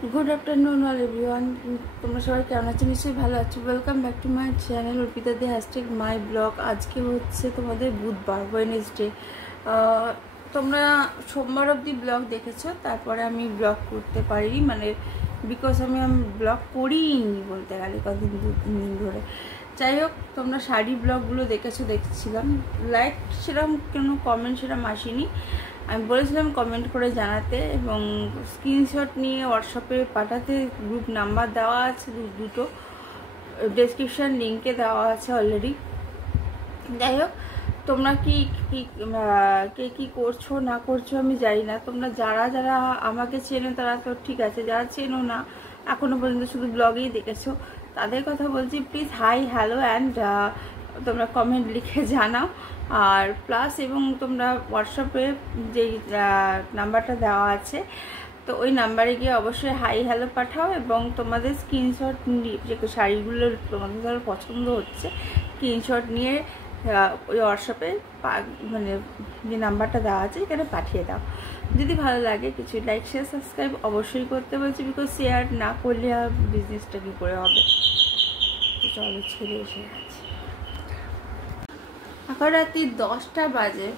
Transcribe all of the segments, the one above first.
Good afternoon all everyone. তোমরা সবাই কেমন আছো? নিশ্চয়ই ভালো আছো। Welcome back to my channel Arpita De hashtag my blog. আজকে হচ্ছে তোমাদের বুধবার, ওয়েডনেসডে। তোমরা সোমবার অবধি ব্লগ দেখেছো, তারপরে আমি ব্লগ করতে পারিনি, মানে বিকজ আমি ব্লগ করিনি বলতে গেলে কদিন 2-3 দিন ধরে। যাই হোক, তোমরা শাড়ি ব্লগগুলো দেখেছো, দেখছিলাম। লাইক সেরকম কোনো কমেন্ট সেরকম আসেনি। আমি বলেছিলাম কমেন্ট করে জানাতে এবং স্ক্রিনশট নিয়ে হোয়াটসঅ্যাপে পাঠাতে। গ্রুপ নাম্বার দেওয়া আছে দুটো, ডেসক্রিপশান লিঙ্কে দেওয়া আছে অলরেডি। যাই হোক, তোমরা কে কি করছো না করছো আমি জানি না। তোমরা যারা যারা আমাকে চেনো তারা তো ঠিক আছে, যারা চেনো না এখনো পর্যন্ত শুধু ব্লগেই দেখেছো তাদের কথা বলছি, প্লিজ হাই হ্যালো অ্যান্ড তোমরা কমেন্ট লিখে জানাও। আর প্লাস এবং তোমরা হোয়াটসঅ্যাপে যেই নাম্বারটা দেওয়া আছে, তো ওই নাম্বারে গিয়ে অবশ্যই হাই হ্যালো পাঠাও এবং তোমাদের স্ক্রিনশট নিয়ে, যে শাড়িগুলো তোমাদের ধরো পছন্দ হচ্ছে, স্ক্রিনশট নিয়ে ওই হোয়াটসঅ্যাপে মানে যে নাম্বারটা দেওয়া আছে এখানে পাঠিয়ে দাও। যদি ভালো লাগে কিছু লাইক শেয়ার সাবস্ক্রাইব অবশ্যই করতে বলছি, বিকজ শেয়ার না করলে আর বিজনেসটা কী করে হবে। চলো, ছেড়ে এসে গেছে। এখন রাত্রি 10টা বাজে।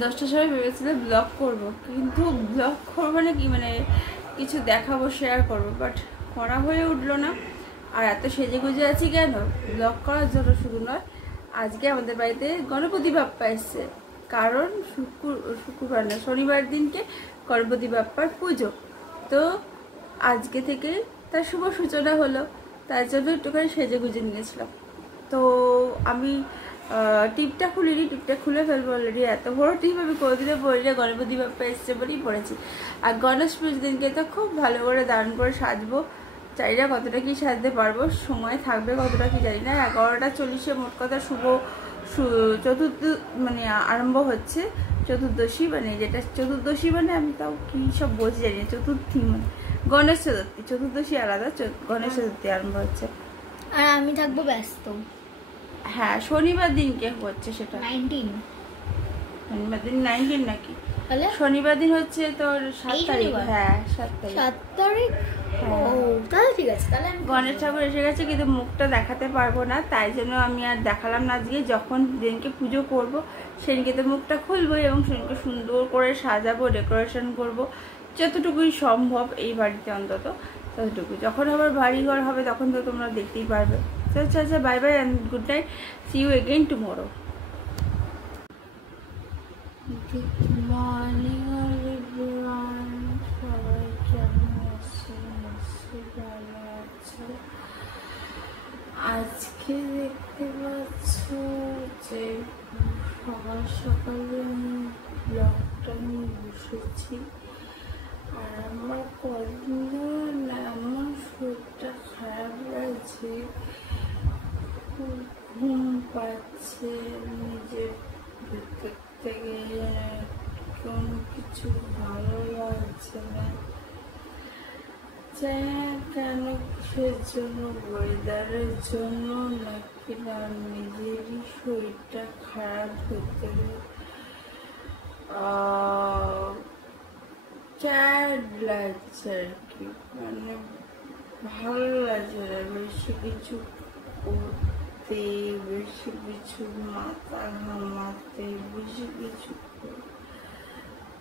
10টার সময় ভেবেছিলাম ব্লগ করব, কিন্তু ব্লগ করবো না কি, মানে কিছু দেখাবো, শেয়ার করবো, বাট করা হয়ে উঠলো না। আর এত সেজে গুজে আছি কেন? ব্লগ করার জন্য শুধু নয়, আজকে আমাদের বাড়িতে গণপতি বাপ্পা এসছে। কারণ শুক্রবার না, শনিবার দিনকে গণপতি বাপ্পার পুজো। তো আজকে থেকে তার শুভ সূচনা হলো, তার জন্য একটুখানি সেজে গুজে নিয়েছিলাম। তো আমি টিপটা খুলিনি, টিপটা খুলে ফেলবো অলরেডি। এত বড় টিপ আমি কোনোদিনও পড়িনি, গণপতি বাপ্পা এসছে বলেই পড়েছি। আর গণেশ পুজোর দিনকে তো খুব ভালো করে দারুণ করে সাজবো। জানি না কতটা কি সাজতে পারবো, সময় থাকবে কতটা কি জানি না। 11টা 40-এ মোট কথা শুভ চতুর্থ মানে আরম্ভ হচ্ছে চতুর্দশী, মানে যেটা চতুর্দশী মানে আমি তাও কী সব বলছি জানি না। চতুর্থী মানে গণেশ চতুর্থী, চতুর্দশী আলাদা, গণেশ চতুর্থী আরম্ভ হচ্ছে। আর আমি থাকবো ব্যস্ত। হ্যাঁ, শনিবার দিনকে হচ্ছে সেটা। 19 শনিবার দিন 19 নাকি? তাহলে শনিবার দিন হচ্ছে তোর 7 তারিখ। হ্যাঁ, 7 তারিখ। 7 তারিখ। ও তাহলে ঠিক আছে, তাহলে আমি গণেশ ঠাকুর এসে গেছে, কিন্তু মুখটা দেখাতে পারবো না, তাই জন্য আমি আর দেখালাম না। আজকে যখন দিনকে পুজো করব সেদিনকে তো মুখটা খুলবো এবং সেদিনকে সুন্দর করে সাজাবো, ডেকোরেশন করব যতটুকুই সম্ভব এই বাড়িতে, অন্তত ততটুকু। যখন আবার বাড়িঘর হবে তখন তো তোমরা দেখতেই পারবে। আচ্ছা আচ্ছা, bye bye and good night, see you again tomorrow. Good morning everyone, সবাই কেমন আছেন? ভালো আছে। আজকে দেখতে পাচ্ছ যে সকাল সকালে আমি ব্লগটা নিয়ে বসেছি। আর আমার কদিন ধরে না আমার শরীরটা খারাপ লাগছে, খুব ঘুম পাচ্ছে, নিজের ভেতর থেকে কোনো কিছু ভালো লাগছে না। চাই না কেন, কিসের জন্য, ওয়েদারের জন্য নাকি না নিজেরই শরীরটা খারাপ হতে টায়ার্ড লাগছে আর কি, মানে ভালো লাগছে না বেশি কিছু করতে, বেশি কিছু মাথা ঘামাতে, বেশি কিছু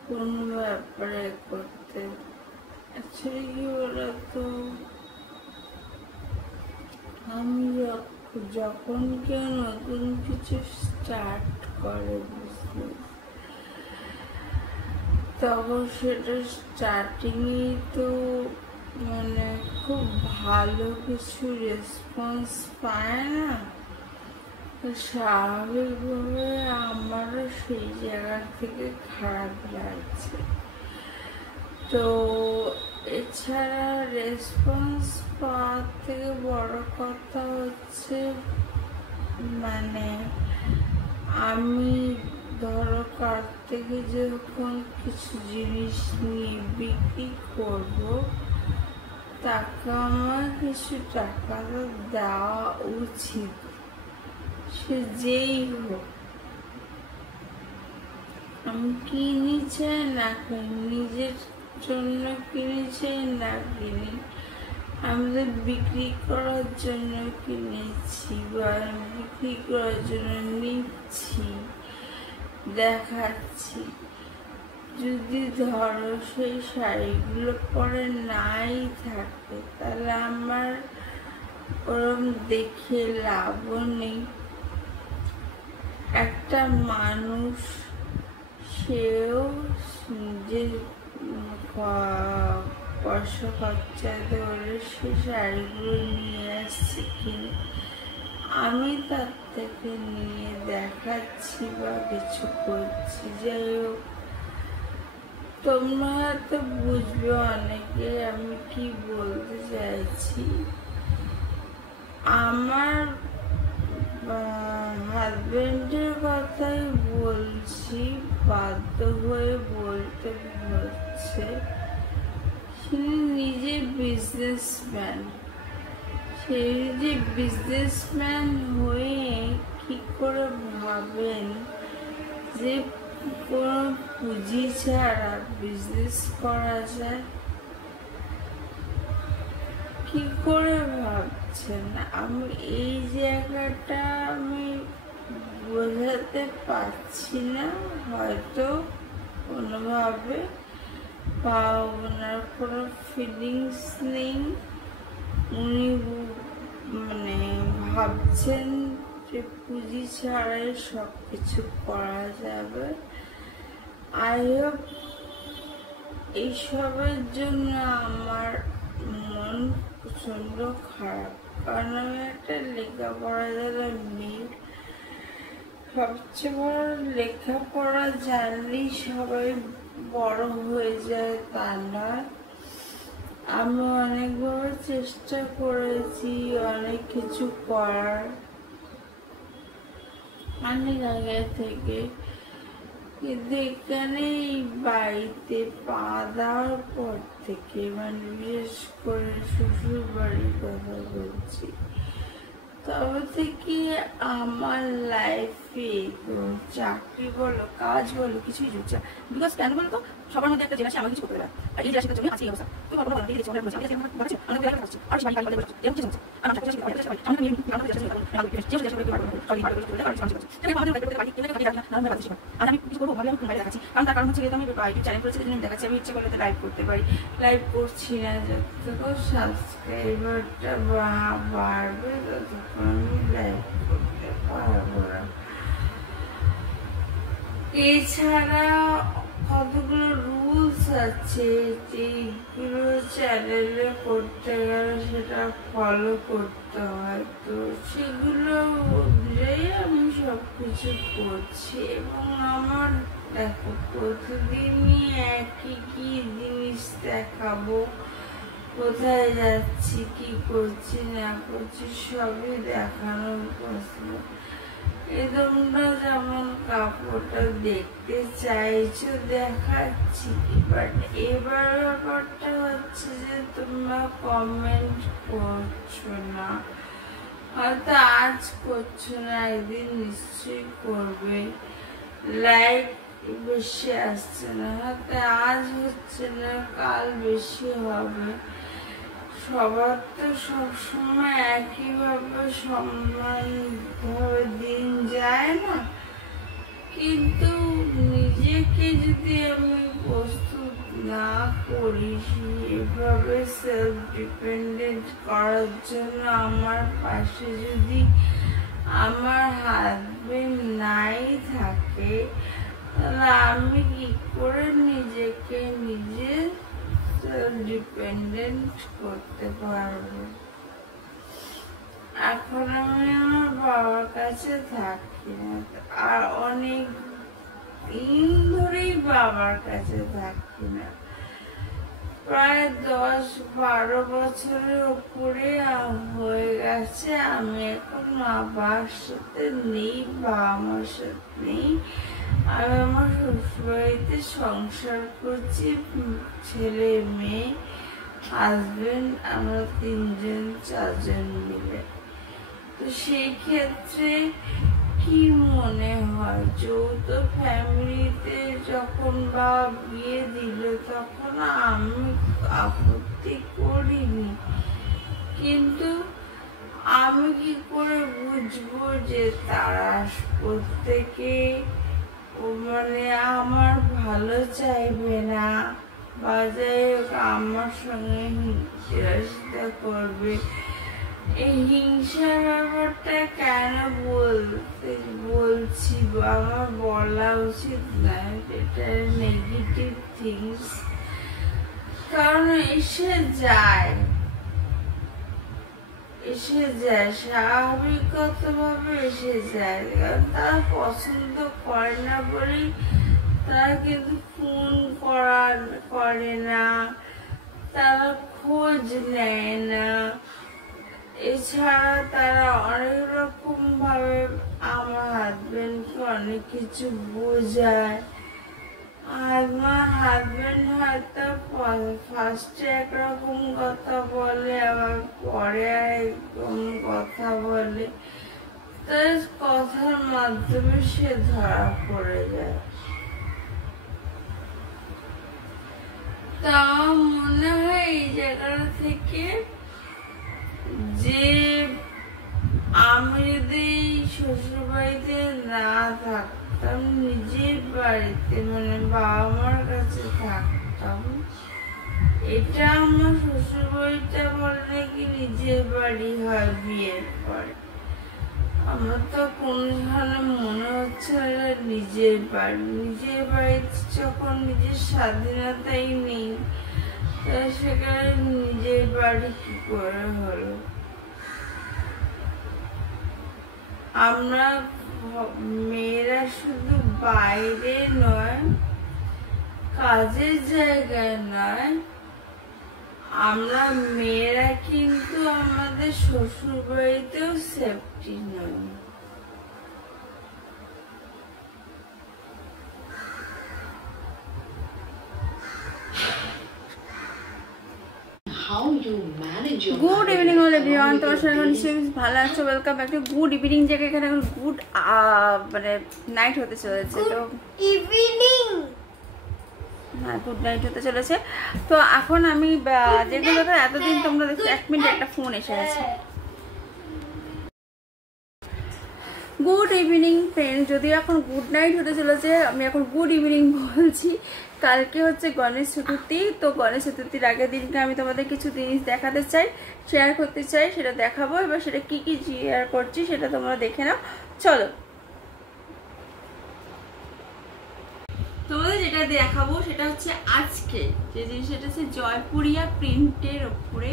কোনো ব্যাপারে করতে। অ্যাকচুয়ালি কি বলতো, আমি যখন কেউ নতুন কিছু স্টার্ট করে বিজনেস, তখন সেটা স্টার্টিংয়েই তো মানে খুব ভালো কিছু রেসপন্স পায় না। তো স্বাভাবিকভাবে আমারও সেই জায়গা থেকে খারাপ লাগছে। তো এছাড়া রেসপন্স পাওয়ার থেকে বড় কথা হচ্ছে, মানে আমি ধরো কার থেকে যখন কিছু জিনিস নিয়ে বিক্রি করব, তাকে আমার কিছু টাকা তো দেওয়া উচিত, সে যেই হোক। আমি কিনি চাই না, নিজের জন্য কিনেছি না কিনি, আমাদের বিক্রি করার জন্য কিনেছি বা বিক্রি করার জন্য নিচ্ছি, দেখাচ্ছি। যদি ধরো সেই শাড়িগুলো পরে নাই থাকে তাহলে আমার ওরম দেখে লাভও নেই। একটা মানুষ সেও যে পয়সা খরচা ধরে সে শাড়িগুলো নিয়ে আসছে কিনে, আমি তার থেকে নিয়ে দেখাচ্ছি বা কিছু করছি। যাই হোক, তোমরা তো বুঝবে অনেকে আমি কি বলতে চাইছি। আমার হাজবেন্ডের কথাই বলছি, বাধ্য হয়ে বলতে হচ্ছে। সে নিজে বিজনেসম্যান, সেই যে বিজনেসম্যান হয়ে কি করে ভাবেন যে কোনো পুঁজি ছাড়া বিজনেস করা যায়? কি করে ভাবছেন? আমি এই জায়গাটা আমি বোঝাতে পারছি না, হয়তো কোনোভাবে বা ওনার কোনো ফিলিংস নেই। উনি মানে ভাবছেন যে পুঁজি ছাড়াই সব কিছু করা যাবে। আই হোপ এইসবের জন্য আমার মন প্রচন্ড খারাপ, কারণ আমি একটা লেখাপড়া জানা মেয়ে। সবচেয়ে বড় লেখাপড়া জানলেই সবাই বড় হয়ে যায় তা নয়। আমি অনেকভাবে চেষ্টা করেছি অনেক কিছু করার, অনেক আগে থেকে, কিন্তু এখানে এই বাড়িতে পা দেওয়ার পর থেকে, মানে বিশেষ করে শ্বশুর বাড়ির কথা বলছি, তবে থেকে আমার লাইফে চাকরি বলো কাজ বলো কিছুই জুটছে। বিকজ কেন বলতো, সবার মধ্যে একটা জেনারেশন আমাকে কিছু করতে দেবে, আর এই জেনারেশনের জন্য আজকে এই অবস্থা। তুমি কল্পনা করো, দেখছি অনেক বলছি, আমি দেখছি বলছি আমি দেখে থাকছি আর বাড়ি বাড়ি বলছি এরকম কিছু হচ্ছে। আমি চাকরি শিখতে পারি, আমি নিয়ে আমি চেষ্টা করি, আমি চেষ্টা করি সরি ভালো করে আর কিছু করছি। তাহলে আমাদের বাইরে বাড়ি কিনে কাটি রাখি না, আমি বাড়ি শিখব। আর আমি কিছু করব ভাবে আমি বাইরে দেখাচ্ছি, কারণ তার কারণ হচ্ছে আমি ইউটিউব চ্যানেল করেছি, আমি দেখাচ্ছি। আমি ইচ্ছে করলে লাইভ করতে পারি, লাইভ করছি না। যতক্ষণ সাবস্ক্রাইবারটা বাড়বে ততক্ষণ আমি লাইভ করতে পারবো না। এছাড়া কতগুলো রুলস আছে যেগুলো চ্যানেলে করতে গেলে সেটা ফলো করতে হয়, তো সেগুলো অনুযায়ী আমি সবকিছু করছি। এবং আমার দেখো প্রতিদিনই একই কি জিনিস দেখাবো, কোথায় যাচ্ছি, কি করছি না করছি সবই দেখানোর পসিবল। তোমরা যেমন কাপড়টা দেখতে চাইছো দেখাচ্ছি, বাট এবার ব্যাপারটা হচ্ছে যে তোমরা কমেন্ট করছো না, হয়তো আজ করছো না, একদিন নিশ্চয়ই করবে। লাইক বেশি আসছে না, হয়তো আজ হচ্ছে না, কাল বেশি হবে। সবার তো সবসময় একইভাবে সমানভাবে দিন যায় না, কিন্তু নিজেকে যদি আমি প্রস্তুত না করি এভাবে সেলফ ডিপেন্ডেন্ট করার জন্য, আমার পাশে যদি আমার হাজবেন্ড নাই থাকে, তাহলে আমি কি করে নিজেকে নিজে ডিপেন্ডেন্ট করতে পারবো? এখন আমি আমার বাবার কাছে থাকি না, আর অনেক দিন ধরেই বাবার কাছে থাকি না, প্রায় 10-12 বছরের উপরে হয়ে গেছে। আমি এখন বাবার সাথে নেই, বাবা মার সাথে নেই। আমি আমার শ্বশুরবাড়িতে সংসার করছি, ছেলে মেয়ে হাজবেন্ড, আমরা 3-4 মিলে। তো সেই ক্ষেত্রে কি মনে হয়, যৌথ ফ্যামিলিতে যখন বা বিয়ে দিল তখন আমি আপত্তি করিনি, কিন্তু আমি কি করে বুঝবো যে তারা প্রত্যেকে মানে আমার ভালো চাইবে না, বা যাই হোক আমার সঙ্গে হিংসা করবে। এই হিংসার ব্যাপারটা কেন বলছি বা আমার বলা উচিত না, এটা নেগেটিভ থিংস, কারণ এসে যায় স্বাভাবিকভাবে এসে যায়, কারণ তারা পছন্দ করে না বলেই তারা কিন্তু ফোন করে না, তারা খোঁজ নেয় না। এছাড়া তারা অনেক রকম ভাবে আমার হাজবেন্ডকে অনেক কিছু বোঝায়। আমার হাজবেন্ড হয়তো ফার্স্টে একরকম কথা বলে, আবার পরে একরকম কথা বলে, তার কথার মাধ্যমে সে ধরা পড়ে যায়। তা মনে হয় এই জায়গাটা থেকে যে আমি যদি শ্বশুর বাড়িতে না থাকতাম, নিজের বাড়িতে মানে বাবা মার কাছে থাকতাম, এটা আমার শ্বশুর বাড়িটা বলে নাকি নিজের বাড়ি হয় বিয়ের পরে। আমার তো কোনখানে মনে হচ্ছে না নিজের বাড়িতে যখন নিজের স্বাধীনতাই নেই, সেখানে নিজের বাড়ি কি করে হলো? আমরা মেয়েরা শুধু বাইরে নয়, কাজের জায়গায় নয়, আমরা মেয়েরা কিন্তু আমাদের শ্বশুর বাড়িতেও সেফটি নয়। গুড ইভিনিং অল এভরিওয়ান, তোমার সঙ্গে নিশ্চয়ই ভালো আছো। Welcome back two good evening, জায়গায় এখানে গুড মানে নাইট হতে চলেছে। তো ইভিনিং, হ্যাঁ গুড নাইট হতে চলেছে। তো এখন আমি যেগুলো এতদিন তোমরা দেখছো, 1 মিনিট একটা ফোন এসে গেছে। গুড ইভিনিং ফ্রেন্ড, যদিও এখন গুড নাইট হতে চলেছে, আমি এখন গুড ইভিনিং বলছি। কালকে হচ্ছে গণেশ চতুর্থী, তো গণেশ চতুর্থীর আগের দিনকে আমি তোমাদের কিছু জিনিস দেখাতে চাই, শেয়ার করতে চাই, সেটা দেখাবো। এবার সেটা কি কি শেয়ার করছি সেটা তোমরা দেখে নাও। চলো, তোমাদের যেটা দেখাবো সেটা হচ্ছে আজকে যে জিনিস, সেটা হচ্ছে জয়পুরিয়া প্রিন্টের ওপরে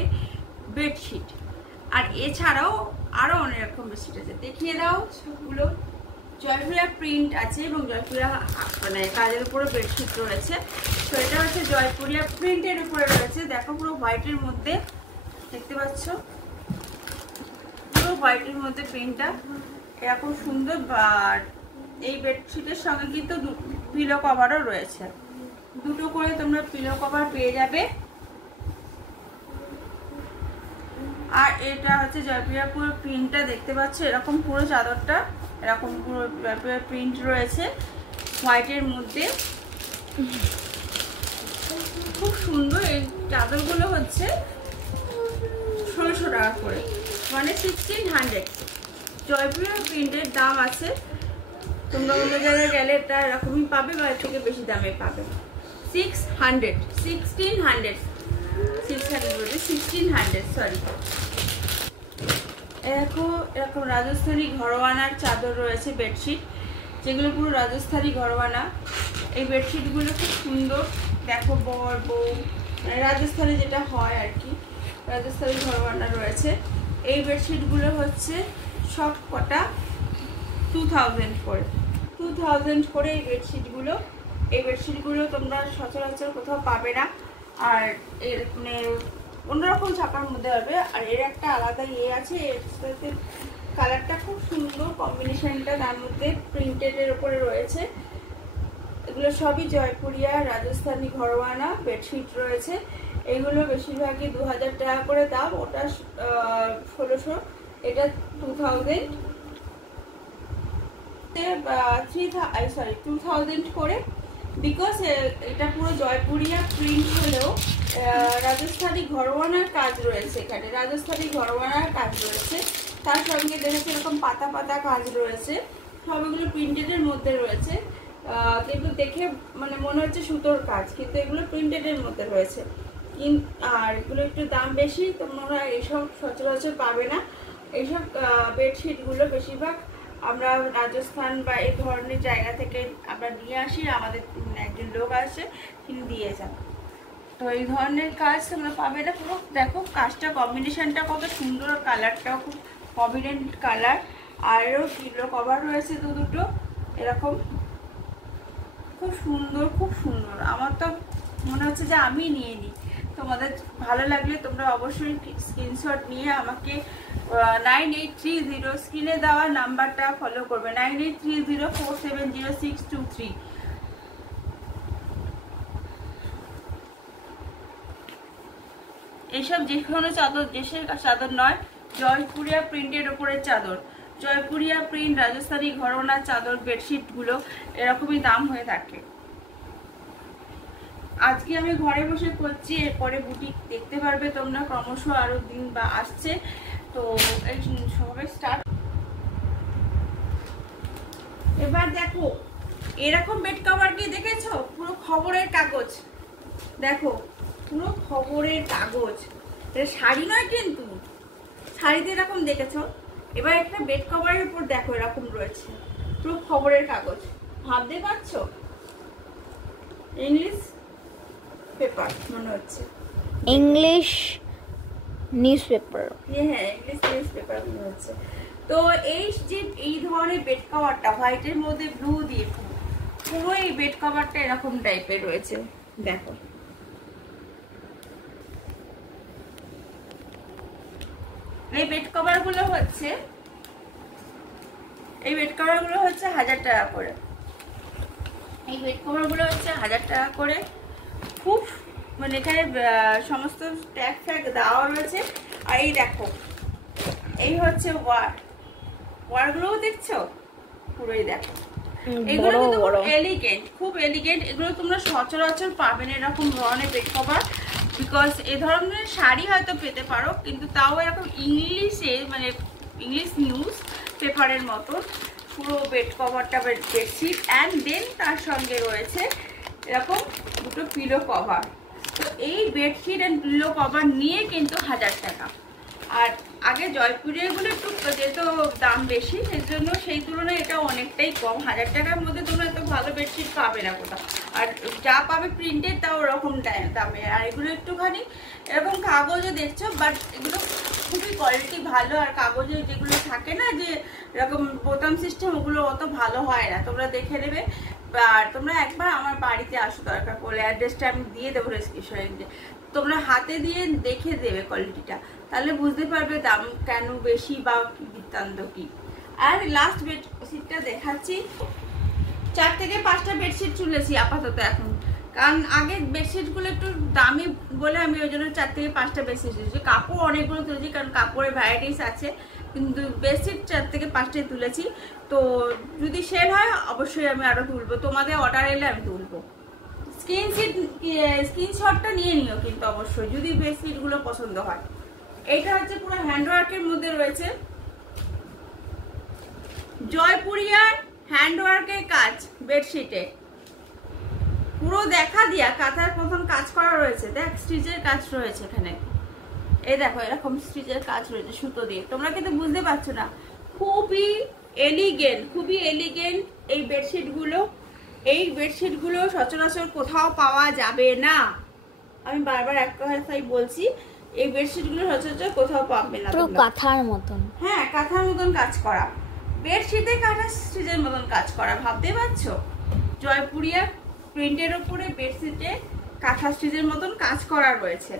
বেডশিট। আর এছাড়াও আরো অনেক রকম বেডশিট আছে, দেখিয়ে দাও সবগুলো। জয়পুরিয়া প্রিন্ট আছে এবং জয়পুরিয়া মানে কাজের উপরে বেডশিট রয়েছে। তো এটা হচ্ছে জয়পুরিয়া প্রিন্টের উপরে রয়েছে, দেখো পুরো হোয়াইটের মধ্যে, দেখতে পাচ্ছ পুরো হোয়াইটের মধ্যে প্রিন্টটা এরকম সুন্দর। আর এই বেডশিটের সঙ্গে কিন্তু পিলো কভারও রয়েছে, দুটো করে তোমরা পিলো কভার পেয়ে যাবে। আর এটা হচ্ছে জয়পুরিয়া পুরো প্রিন্টটা দেখতে পাচ্ছ, এরকম পুরো চাদরটা এরকম পুরো জয়পুরিয়া প্রিন্ট রয়েছে হোয়াইটের মধ্যে, খুব সুন্দর। এই চাদরগুলো হচ্ছে 1600 টাকা করে, মানে 1600। জয়পুরিয়া প্রিন্টের দাম আছে, তোমরা অন্য জায়গায় গেলে এটা এরকমই পাবে বা এর থেকে বেশি দামে পাবে। 1600 সরি। এরকম রাজস্থানী ঘরোয়ানার চাদর রয়েছে, বেডশিট, যেগুলো পুরো রাজস্থানী ঘরোয়ানা। এই বেডশিটগুলো খুব সুন্দর, দেখো বর বউ মানে রাজস্থানে যেটা হয় আর কি, রাজস্থানী ঘরোয়ানা রয়েছে। এই বেডশিটগুলো হচ্ছে সব কটা 2000 করে, 2000 করে এই বেডশিটগুলো তোমরা সচরাচর কোথাও পাবে না। আর এর মানে অন্যরকম ছাপার মধ্যে হবে। আর এর একটা আলাদা আছে, এর সাথে কালারটা খুব সুন্দর, কম্বিনেশনটা তার মধ্যে প্রিন্টেডের উপরে রয়েছে। এগুলো সবই জয়পুরিয়া রাজস্থানী ঘরোয়ানা বেডশিট রয়েছে। এগুলো বেশিরভাগই 2000 টাকা করে দাম, ওটা 1600, এটা 2000 2000 করে বিকজ এটা পুরো জয়পুরিয়া প্রিন্ট হলেও রাজস্থানী ঘরোয়ানার কাজ রয়েছে, এখানে রাজস্থানী ঘরোয়ানার কাজ রয়েছে, তার সঙ্গে দেখেছি এরকম পাতা পাতা কাজ রয়েছে, সবগুলো প্রিন্টেডের মধ্যে রয়েছে। কিন্তু দেখে মানে মনে হচ্ছে সুতোর কাজ, কিন্তু এগুলো প্রিন্টেডের মধ্যে রয়েছে। আর এগুলো একটু দাম বেশি, তোমরা এইসব সচরাচর পাবে না। এইসব বেডশিটগুলো বেশিরভাগ আমরা রাজস্থান বা এই ধরনের জায়গা থেকে আমরা নিয়ে আসি, আমাদের একজন লোক আসে তিনি দিয়ে যান। তো এই ধরনের কাজ তোমরা পাবে না। পুরো দেখো কাজটা, কম্বিনেশনটা কত সুন্দর, কালারটাও খুব কম্বিনেন্ট কালার। আরও পিলো কভার রয়েছে দুটো এরকম, খুব সুন্দর, খুব সুন্দর। আমার তো মনে হচ্ছে যে আমি নিয়ে নিই। তোমাদের ভালো লাগলে তোমরা অবশ্যই স্ক্রিনশট নিয়ে আমাকে 9830 স্ক্রিনে দেওয়া নাম্বারটা ফলো করবে, 9830470623। এইসব যে কোনো চাদর, দেশের চাদর নয়, জয়পুরিয়া প্রিন্টের ওপরের চাদর, জয়পুরিয়া প্রিন্ট রাজস্থানী ঘরোনা চাদর বেডশিটগুলো এরকমই দাম হয়ে থাকে। আজকে আমি ঘরে বসে করছি, এরপরে বুটিক দেখতে পারবে তোমরা ক্রমশ আরো দিন বা আসছে। তো এই সবে স্টার্ট। এবার দেখো এরকম বেড কভার কি দেখেছো? পুরো খবরের কাগজ, দেখো পুরো খবরের কাগজ, এটা শাড়ি নয় কিন্তু, শাড়িতে এরকম দেখেছো। এবার একটা বেড কভারের উপর দেখো এরকম রয়েছে, পুরো খবরের কাগজ, ভাবতে পারছো? ইংলিশ পেপার মনে হচ্ছে, ইংলিশ নিউজ পেপার। হ্যাঁ ইংলিশ নিউজ পেপার মনে হচ্ছে। তো এই যে এই ধরনের বেড কভারটা হোয়াইটের মধ্যে ব্লু দিয়ে পুরো এই বেড কভারটা এরকম টাইপের রয়েছে। দেখো এই বেড কভার গুলো হচ্ছে, এই বেড কভার গুলো হচ্ছে 1000 টাকা করে, এই বেড কভার গুলো হচ্ছে 1000 টাকা করে। খুব মানে এখানে সমস্ত ট্যাগ ফ্যাগ দেওয়া রয়েছে। আর এই দেখো এই হচ্ছে ওয়ারগুলোও দেখছো, পুরোই দেখো। এগুলো কিন্তু খুব এলিগেন্ট, খুব এলিগেন্ট। এগুলো তোমরা সচরাচর পাবে না এরকম ধরনের বেড কভার, বিকজ এ ধরনের শাড়ি হয়তো পেতে পারো, কিন্তু তাও এরকম ইংলিশে মানে ইংলিশ নিউজ পেপারের মতো পুরো বেড কভারটা, বেডশিট অ্যান্ড দেন তার সঙ্গে রয়েছে এরকম দুটো পিলো কভার। তো এই বেডশিট অ্যান্ড পিলো কভার নিয়ে কিন্তু 1000 টাকা। আর আগে জয়পুরেরগুলো একটু যেহেতু দাম বেশি, সেই জন্য সেই তুলনায় এটা অনেকটাই কম। 1000 টাকার মধ্যে তোমরা এত ভালো বেডশিট পাবে না কোথাও। আর যা পাবে প্রিন্টেড তাও ওরকম দামে। আর এগুলো একটুখানি এরকম কাগজও দেখছো, বাট এগুলো খুবই কোয়ালিটি ভালো। আর কাগজে যেগুলো থাকে না যে এরকম বোতাম সিস্টেম, ওগুলো অত ভালো হয় না, তোমরা দেখে নেবে। আর তোমরা একবার আমার বাড়িতে আসো দরকার পড়লে, অ্যাড্রেসটা আমি দিয়ে দেবো ডেসক্রিপশনে, তোমরা হাতে দিয়ে দেখে দেবে কোয়ালিটিটা, তাহলে বুঝতে পারবে দাম কেন বেশি বা বৃত্তান্ত কি। আর লাস্ট বেডশিটটা দেখাচ্ছি, 4 থেকে 5টা বেডশিট তুলেছি আপাতত এখন, কারণ আগে বেডশিটগুলো একটু দামি বলে আমি ওই জন্য 4 থেকে 5টা বেডশিট তুলেছি। কাপড় অনেকগুলো তুলেছি, কারণ কাপড়ের ভ্যারাইটিস আছে, কিন্তু বেডশিট 4 থেকে 5টাই তুলেছি। তো যদি সেল হয় অবশ্যই আমি আরও তুলবো, তোমাদের অর্ডার এলে আমি তুলবো। স্ক্রিনশটটা নিয়ে নিও কিন্তু অবশ্যই, যদি বেডশিটগুলো পছন্দ হয়। এইটা হচ্ছে পুরো হ্যান্ডওয়ার্কের মধ্যে রয়েছে, জয়পুরিয়ার হ্যান্ডওয়ার্কের কাজ বেডশিটে, পুরো দেখা দিয়া কাঁথার প্রথম কাজ করা রয়েছে। দেখ স্টিচের কাজ রয়েছে এখানে, এই দেখো এরকম স্টিচের কাজ রয়েছে সুতো দিয়ে। তোমরা কিন্তু বুঝতে পারছো না, খুবই এলিগেন্ট, খুবই এলিগেন্ট এই বেডশিটগুলো। এই বেডশিটগুলো সচরাচর কোথাও পাওয়া যাবে না, আমি বারবার এক কথাই বলছি, এই বেডশিটগুলো সচরাচর কোথাও পাবে না। পুরো কাঁথার মতন, হ্যাঁ কাঁথার মতন কাজ করা, বেডশিটে কাঁথা স্টিচের মতন কাজ করা, ভাবতে পারছো? জয়পুরিয়া প্রিন্টের উপরে বেডশিটে কাঁথা স্টিচের মতন কাজ করা রয়েছে।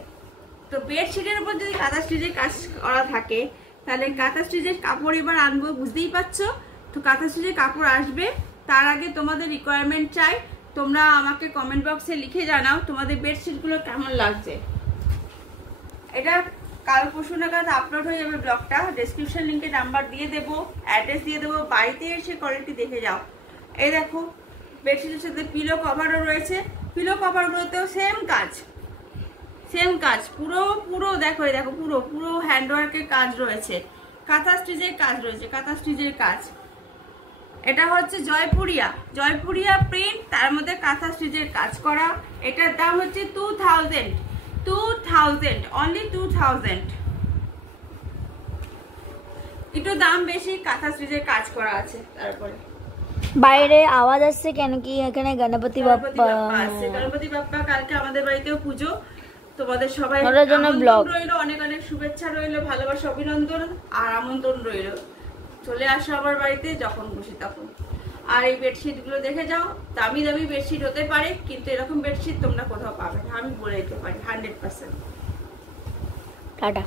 তো বেডশিটের উপর যদি কাঁথা স্টিচের কাজ করা থাকে, তাহলে কাঁথা স্টিচের কাপড় এবার আনবো, বুঝতেই পারছো। তো কাঁথা স্টিচের কাপড় আসবে, তার আগে তোমাদের রিকোয়ারমেন্ট চাই, তোমরা আমাকে কমেন্ট বক্সে লিখে জানাও তোমাদের বেডশিটগুলো কেমন লাগছে। এটা কাল পরশু নাগাদ আপলোড হয়ে যাবে ব্লগটা, ডেসক্রিপশন লিঙ্কে নাম্বার দিয়ে দেবো, অ্যাড্রেস দিয়ে দেবো, বাড়িতে এসে কোয়ালিটি দেখে যাও। এই দেখো বেডশিটের সাথে পিলো কভারও রয়েছে। পিলো কভারগুলোতেও সেম কাজ, পুরো দেখো পুরো হ্যান্ডওয়ার্কের কাজ রয়েছে, কাঁথা স্টিচের কাজ। এটা হচ্ছে জয়পুরিয়া প্রিন্ট, তার মধ্যে কাঁথা স্টিচের কাজ করা। এটার দাম হচ্ছে 2000 অনলি 2000। একটু দাম বেশি, কাঁথা স্টিচের কাজ করা আছে। তারপরে বাইরে আওয়াজ আসছে কেন কি? এখানে গণপতি বাপ্পা আসছে। গণপতি বাপ্পা কালকে আমাদের বাড়িতেও পুজো। তোমাদের সবাই রইল, অনেক অনেক শুভেচ্ছা রইল, ভালোবাসা, অভিনন্দন আর আমন্ত্রণ রইল। চলে আসো আমার বাড়িতে যখন খুশি তখন। আর এই বেডশিটগুলো দেখে যাও, দামি বেডশিট হতে পারে, কিন্তু এরকম বেডশিট তোমরা কোথাও পাবে না, আমি বলে দিতে পারি 100%। টাটা।